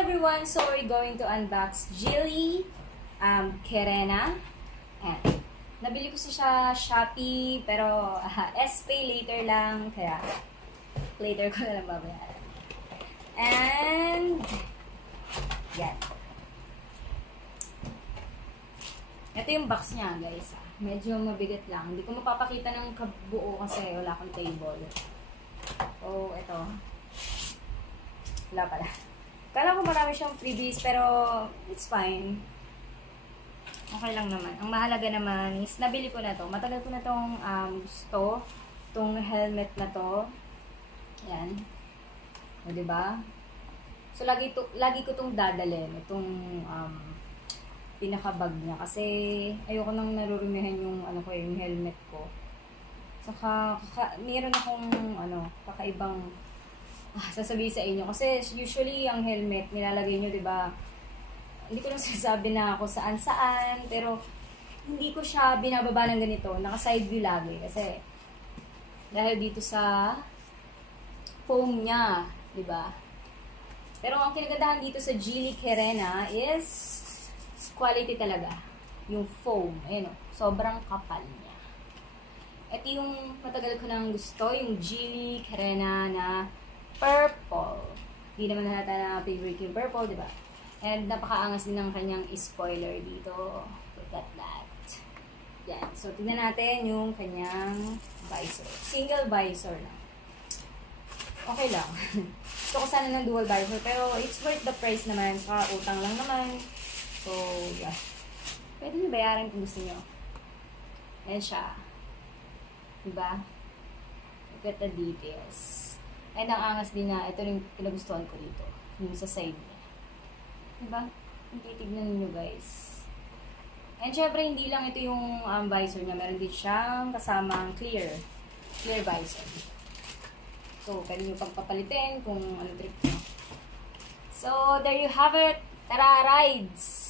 everyone! So we're going to unbox Geely Carena. Ayan. Nabili ko siya Shopee, pero S-Pay later lang, kaya later ko na lang babayaran. And yan. Ito yung box niya, guys. Medyo mabigat lang. Hindi ko mapapakita ng kabuo kasi wala akong table. So, ito. Wala pala. Kala ko marami siyang freebies, pero it's fine. Okay lang naman. Ang mahalaga naman is nabili ko na to. Matagal ko na tong gusto. Tong helmet na to. Yan. O, diba? So, lagi ko tong dadalhin. Itong pinaka-bag niya. Kasi ayoko nang narurumihan yung, yung helmet ko. Saka, meron akong, kakaibang sasabihin sa inyo. Kasi usually, ang helmet, nilalagay nyo, diba? Hindi ko lang sinasabi na kung saan-saan, pero hindi ko siya binababa ng ganito. Naka-side view lagi. Kasi, dahil dito sa foam niya, diba? Pero ang kinagandahan dito sa Geely Carena is quality talaga. Yung foam. Ayan o. Sobrang kapal niya. Ito yung matagal ko nang gusto, yung Geely Carena na purple. Hindi naman natin na favorite yung purple, di ba? And napakaangas din ng kanyang spoiler dito. Look at that. Yan. So, tignan natin yung kanyang visor. Single visor lang. Okay lang. Gusto ko sana ng dual visor, pero it's worth the price naman. Saka utang lang naman. So, yeah. Pwede nyo bayaran kung gusto nyo. Ayan siya. Diba? Look at the details. And ang angas din na, ito rin pinagustuhan ko dito. Yung sa side niya. Diba? Yung titignan niyo guys. And syempre, hindi lang ito yung visor niya. Meron din siyang kasamang clear visor. So, pwede nyo pagpapalitin kung ano trip nyo. So, there you have it. Tara, rides!